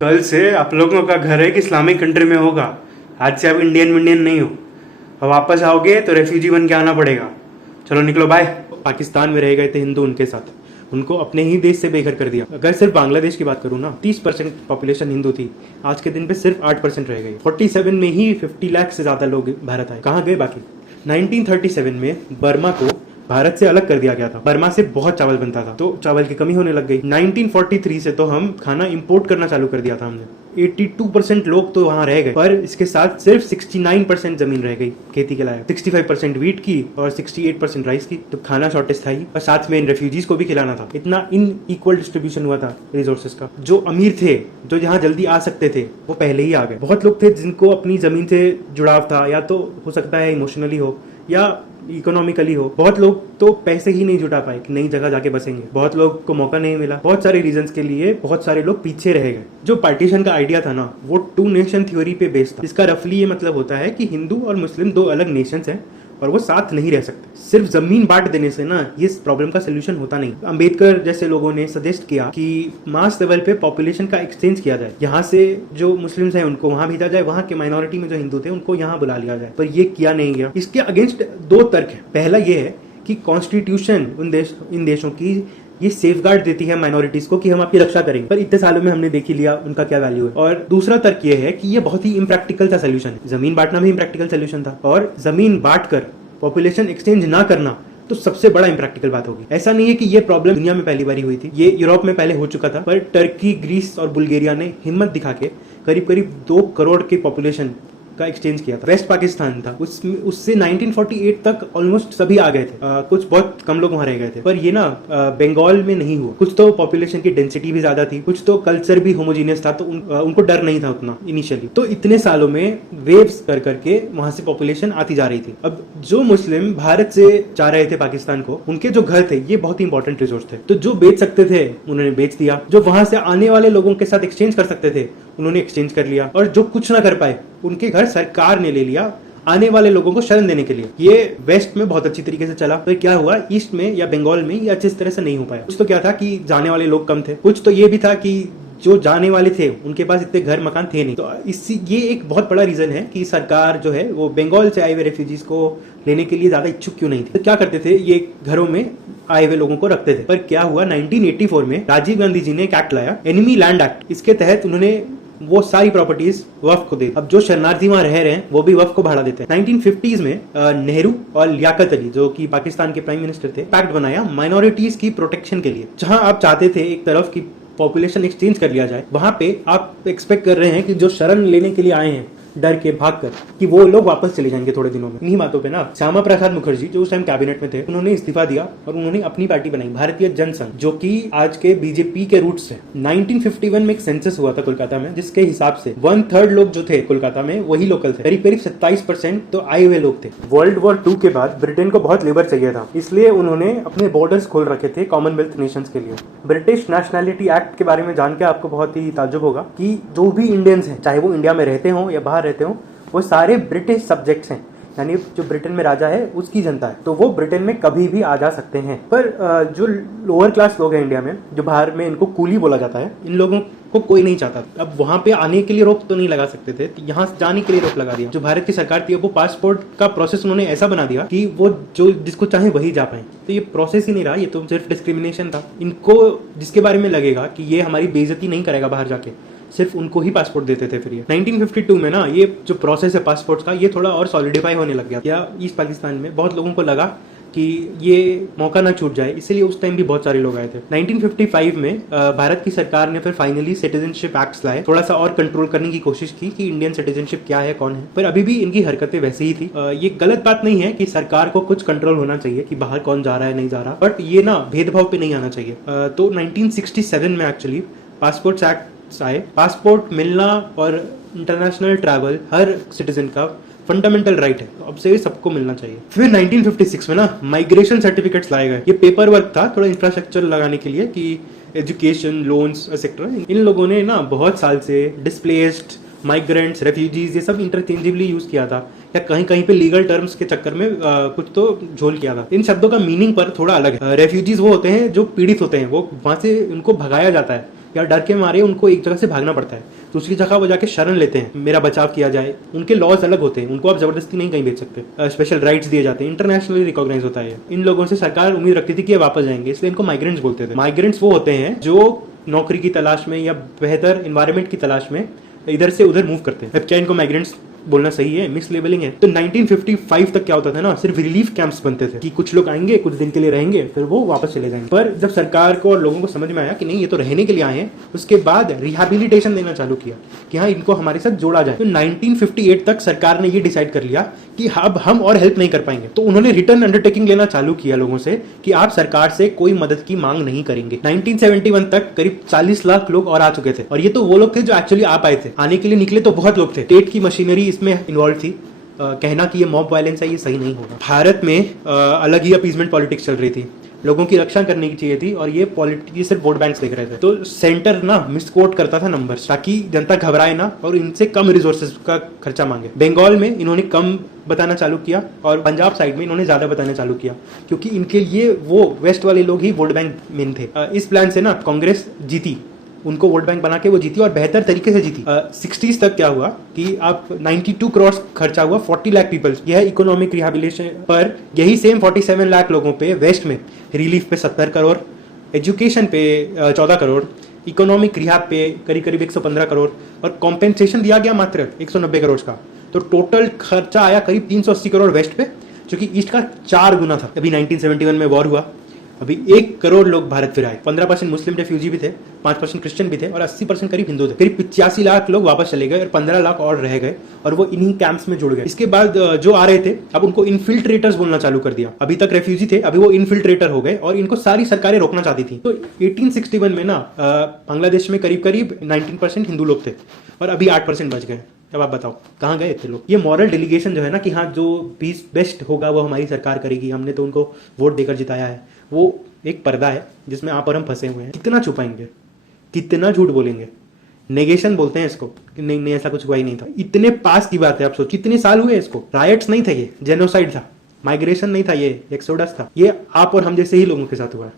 कल से आप लोगों का घर एक इस्लामिक कंट्री में होगा। आज से आप इंडियन नहीं हो। और वापस आओगे तो रेफ्यूजी बन के आना पड़ेगा। चलो निकलो, बाय। पाकिस्तान में रह गए थे हिंदू, उनके साथ उनको अपने ही देश से बेघर कर दिया। अगर सिर्फ बांग्लादेश की बात करूँ ना, 30% पॉपुलेशन हिंदू थी, आज के दिन पे सिर्फ 8% रह गई। 47 में ही 50 लाख से ज्यादा लोग भारत आए, कहाँ गए बाकी। 1937 में बर्मा को भारत से अलग कर दिया गया था। बर्मा से बहुत चावल बनता था तो चावल की कमी होने लग गई। 1943 से तो हम खाना इंपोर्ट करना चालू कर दिया था हमने। 82% लोग तो वहां रह गए, पर इसके साथ सिर्फ 69% जमीन रह गई खेती के लायक। 65% वीट की और 68% राइस की। तो खाना शॉर्टेज था ही, और साथ में इन रेफ्यूजीज को भी खिलाना था। इतना इनइक्वल डिस्ट्रीब्यूशन हुआ था रिसोर्सेज का। जो अमीर थे, जो यहाँ जल्दी आ सकते थे, वो पहले ही आ गए। बहुत लोग थे जिनको अपनी जमीन से जुड़ाव था, या तो हो सकता है इमोशनली हो या इकोनॉमिकली हो। बहुत लोग तो पैसे ही नहीं जुटा पाए कि नई जगह जाके बसेंगे। बहुत लोग को मौका नहीं मिला। बहुत सारे रीजंस के लिए बहुत सारे लोग पीछे रह गए। जो पार्टीशन का आइडिया था ना, वो 2 नेशन थ्योरी पे बेस्ड था। इसका रफली ये मतलब होता है कि हिंदू और मुस्लिम 2 अलग नेशंस हैं और वो साथ नहीं रह सकते। सिर्फ जमीन बांट देने से ना ये प्रॉब्लम का सोल्यूशन होता नहीं। अंबेडकर जैसे लोगों ने सजेस्ट किया कि मास लेवल पे पॉपुलेशन का एक्सचेंज किया जाए। यहाँ से जो मुस्लिम्स हैं उनको वहां भेजा जाए, वहां के माइनॉरिटी में जो हिंदू थे उनको यहाँ बुला लिया जाए, पर ये किया नहीं गया। इसके अगेंस्ट 2 तर्क है। पहला ये है कि कॉन्स्टिट्यूशन इन देशों की ये सेफगार्ड देती है माइनॉरिटीज को कि हम आपकी रक्षा करेंगे, पर इतने सालों में हमने देख ही लिया उनका क्या वैल्यू है। और दूसरा तर्क ये है कि ये बहुत ही इम्प्रैक्टिकल सा सोल्यूशन है। जमीन बांटना भी इम्प्रैक्टिकल सोल्यूशन था, और जमीन बांट कर पॉपुलेशन एक्सचेंज ना करना तो सबसे बड़ा इम्प्रैक्टिकल बात होगी। ऐसा नहीं है कि ये प्रॉब्लम दुनिया में पहली बार हुई थी, ये यूरोप में पहले हो चुका था, पर टर्की, ग्रीस और बुल्गारिया ने हिम्मत दिखा के करीब करीब 2 करोड़ की पॉपुलेशन का एक्सचेंज किया था। वेस्ट पाकिस्तान था, उससे 1948 तक ऑलमोस्ट सभी आ गए थे। कुछ बहुत कम लोग वहां रह गए थे, पर ये ना बंगाल में नहीं हुआ। कुछ तो पॉपुलेशन की डेंसिटी भी ज्यादा थी, कुछ तो कल्चर भी होमोजीनियस था, तो उनको डर नहीं था उतना इनिशियली। तो इतने सालों में वेव्स कर करके वहां से पॉपुलेशन आती जा रही थी। अब जो मुस्लिम भारत से जा रहे थे पाकिस्तान को, उनके जो घर थे ये बहुत ही इंपॉर्टेंट रिसोर्स थे। तो जो बेच सकते थे उन्होंने बेच दिया, जो वहां से आने वाले लोगों के साथ एक्सचेंज कर सकते थे उन्होंने एक्सचेंज कर लिया, और जो कुछ ना कर पाए उनके घर सरकार ने ले लिया आने वाले लोगों को शरण देने के लिए। ये वेस्ट में बहुत अच्छी तरीके से चला, तो क्या हुआ ईस्ट में या बंगाल में ये अच्छी तरह से नहीं हो पाया। कुछ तो क्या था कि जाने वाले लोग कम थे, कुछ तो ये भी था कि जो जाने वाले थे उनके पास इतने घर मकान थे नहीं। तो ये एक बहुत बड़ा रीजन है कि सरकार जो है वो बंगाल से आए हुए रेफ्यूजीज को लेने के लिए ज्यादा इच्छुक क्यों नहीं थी। तो क्या करते थे, ये घरों में आए हुए लोगों को रखते थे। पर क्या हुआ, 1984 में राजीव गांधी जी ने एक एक्ट लाया, एनिमी लैंड एक्ट। इसके तहत उन्होंने वो सारी प्रॉपर्टीज वक्फ को दे। अब जो शरणार्थी वहां रह रहे हैं वो भी वक्फ को भाड़ा देते हैं। 1950s में नेहरू और लियाकत अली, जो कि पाकिस्तान के प्राइम मिनिस्टर थे, पैक्ट बनाया माइनॉरिटीज की प्रोटेक्शन के लिए। जहां आप चाहते थे एक तरफ की पॉपुलेशन एक्सचेंज कर लिया जाए, वहां पे आप एक्सपेक्ट कर रहे हैं कि जो शरण लेने के लिए आए हैं डर के भाग कर, कि वो लोग वापस चले जाएंगे थोड़े दिनों में। इन्हीं बातों पे ना श्यामा प्रसाद मुखर्जी, जो उस टाइम कैबिनेट में थे, उन्होंने इस्तीफा दिया और उन्होंने अपनी पार्टी बनाई, भारतीय जनसंघ, जो कि आज के बीजेपी के रूट्स है। 1951 में एक सेंसस हुआ था कोलकाता में, जिसके हिसाब से 1/3 लोग जो थे कोलकाता में वही लोकल थे। करीब करीब 27% तो आए हुए लोग थे। वर्ल्ड वॉर 2 के बाद ब्रिटेन को बहुत लेबर चाहिए था, इसलिए उन्होंने अपने बॉर्डर्स खोल रखे थे कॉमनवेल्थ नेशंस के लिए। ब्रिटिश नेशनैलिटी एक्ट के बारे में जान के आपको बहुत ही ताज्जुब होगा कि जो भी इंडियंस हैं, चाहे वो इंडिया में रहते हो या बाहर रहते हो, वो सारे ब्रिटिश सब्जेक्ट्स हैं, यानी जो ब्रिटेन में राजा है उसकी जनता है, तो वो ब्रिटेन में कभी भी आ जा सकते हैं। पर जो लोअर क्लास लोग हैं इंडिया में, जो बाहर में इनको कूली बोला जाता है, इन लोगों को कोई नहीं चाहता। अब वहां पे आने के लिए रोक तो नहीं लगा सकते थे, तो यहाँ जाने के लिए रोक लगा दिया। जो भारत की सरकार थी वो पासपोर्ट का प्रोसेस उन्होंने ऐसा बना दिया कि वो जो जिसको चाहे वही जा पाए। तो ये प्रोसेस ही नहीं रहा, ये तो सिर्फ डिस्क्रिमिनेशन था। इनको जिसके बारे में लगेगा कि ये हमारी बेइज्जती नहीं करेगा बाहर जाके, सिर्फ उनको ही पासपोर्ट देते थे। फिर ये 1952 में ना ये जो प्रोसेस है पासपोर्ट का, ये थोड़ा और सॉलिडिफाई होने लग गया। या ईस्ट पाकिस्तान में बहुत लोगों को लगा कि ये मौका ना छूट जाए, इसलिए उस टाइम भी बहुत सारे लोग आए थे। 1955 में भारत की सरकार ने फिर फाइनली सिटीजनशिप एक्ट्स लाए, थोड़ा सा और कंट्रोल करने की कोशिश की कि इंडियन सिटीजनशिप क्या है, कौन है। पर अभी भी इनकी हरकतें वैसे ही थी। ये गलत बात नहीं है कि सरकार को कुछ कंट्रोल होना चाहिए कि बाहर कौन जा रहा है नहीं जा रहा, बट ये ना भेदभाव पे नहीं आना चाहिए। तो 1967 में एक्चुअली पासपोर्ट एक्ट आए। पासपोर्ट मिलना और इंटरनेशनल ट्रैवल हर सिटीजन का फंडामेंटल राइट है, तो अब से सबको मिलना चाहिए। फिर 1956 में ना माइग्रेशन सर्टिफिकेट्स लाए गए। ये पेपर वर्क था थोड़ा इंफ्रास्ट्रक्चर लगाने के लिए कि एजुकेशन, लोन्स एक्सेट्रा। इन लोगों ने ना बहुत साल से डिस्प्लेस्ड, माइग्रेंट्स, रेफ्यूजीज, ये सब इंटरचेंजेबली यूज किया था, या कहीं कहीं पे लीगल टर्म्स के चक्कर में कुछ तो झोल किया था। इन शब्दों का मीनिंग पर थोड़ा अलग है। रेफ्यूजीज वो होते हैं जो पीड़ित होते हैं, वो वहां से उनको भगाया जाता है या डर के मारे उनको एक जगह से भागना पड़ता है, दूसरी जगह वो जाके शरण लेते हैं, मेरा बचाव किया जाए। उनके लॉज अलग होते हैं, उनको आप जबरदस्ती नहीं कहीं भेज सकते, स्पेशल राइट्स दिए जाते हैं, इंटरनेशनली रिकॉग्नाइज होता है। इन लोगों से सरकार उम्मीद रखती थी कि ये वापस जाएंगे, इसलिए इनको माइग्रेंट्स बोलते थे। माइग्रेंट्स वो होते हैं जो नौकरी की तलाश में या बेहतर इन्वायरमेंट की तलाश में इधर से उधर मूव करते हैं। अब क्या इनको माइग्रेंट्स बोलना सही है? मिस लेबलिंग है। तो 1955 तक क्या होता था ना, सिर्फ रिलीफ कैंप्स बनते थे कि कुछ लोग आएंगे, कुछ दिन के लिए रहेंगे, फिर वो वापस चले जाएंगे। पर जब सरकार को और लोगों को समझ में आया कि नहीं ये तो रहने के लिए आए हैं, उसके बाद रिहैबिलिटेशन देना चालू किया कि हाँ इनको हमारे साथ जोड़ा जाए। तो 1958 तक सरकार ने ये डिसाइड कर लिया कि अब हम और हेल्प नहीं कर पाएंगे, तो उन्होंने रिटर्न अंडरटेकिंग लेना चालू किया लोगों से कि आप सरकार से कोई मदद की मांग नहीं करेंगे। 1971 तक करीब 40 लाख लोग और आ चुके थे, और ये तो वो लोग थे जो एक्चुअली आ पाए थे। आने के लिए निकले तो बहुत लोग थे। स्टेट की मशीनरी इसमें इन्वॉल्व थी। कहना कि ये मॉब वायलेंस है, ये सही नहीं होगा। भारत में अलग ही अपीजमेंट पॉलिटिक्स चल रही थी, लोगों की रक्षा करने की चाहिए थी, और ये सिर्फ वोट बैंक्स देख रहे थे। तो सेंटर ना मिसकोट करता था नंबर्स, ताकि जनता घबराए ना और इनसे कम रिसोर्सेज का खर्चा मांगे। बंगाल में इन्होंने कम बताना चालू किया, और पंजाब साइड में इन्होंने ज्यादा बताना चालू किया, क्योंकि इनके लिए वो वेस्ट वाले लोग ही वोट बैंक मेन थे। इस प्लान से ना कांग्रेस जीती, उनको वोट बैंक बना के वो जीती, और बेहतर तरीके से जीती। 60s तक क्या हुआ कि आप 92 करोड़ खर्चा हुआ 40 लाख पीपल्स, यह इकोनॉमिक रिहैबिलिटेशन पर। यही सेम 47 लाख लोगों पे वेस्ट में रिलीफ पे 70 करोड़, एजुकेशन पे 14 करोड़, इकोनॉमिक रिहैब पे करीब करीब 115 करोड़, और कॉम्पेंसेशन दिया गया मात्र 190 करोड़ का। तो टोटल खर्चा आया करीब 380 करोड़ वेस्ट पे, जो कि ईस्ट का 4 गुना था। अभी 1971 में वॉर हुआ, अभी 1 करोड़ लोग भारत फिर आए। 15% मुस्लिम रेफ्यूजी भी थे, 5% क्रिश्चियन भी थे, और 80% करीब हिंदू थे। करीब 85 लाख लोग वापस चले गए, और 15 लाख और रह गए, और वो इन्हीं कैंप्स में जुड़ गए। इसके बाद जो आ रहे थे, अब उनको इनफिल्ट्रेटर्स बोलना चालू कर दिया। अभी तक रेफ्यूजी थे, अभी वो इनफिल्ट्रेटर हो गए, और इनको सारी सरकारें रोकना चाहती थी। तो 1861 में ना बांग्लादेश में करीब करीब 19% हिंदू लोग थे, और अभी 8% बच गए। अब आप बताओ कहाँ गए थे लोग? ये मॉरल डेलीगेशन जो है ना कि हाँ जो पीस बेस्ट होगा वो हमारी सरकार करेगी, हमने तो उनको वोट देकर जिताया है, वो एक पर्दा है जिसमें आप और हम फंसे हुए हैं। कितना छुपाएंगे, कितना झूठ बोलेंगे? नेगेशन बोलते हैं इसको कि नहीं नहीं ऐसा कुछ हुआ ही नहीं था। इतने पास की बात है, आप सोच कितने साल हुए इसको। राइट्स नहीं थे, ये जेनोसाइड था, माइग्रेशन नहीं था, ये एक्सोडस था। ये आप और हम जैसे ही लोगों के साथ हुआ है।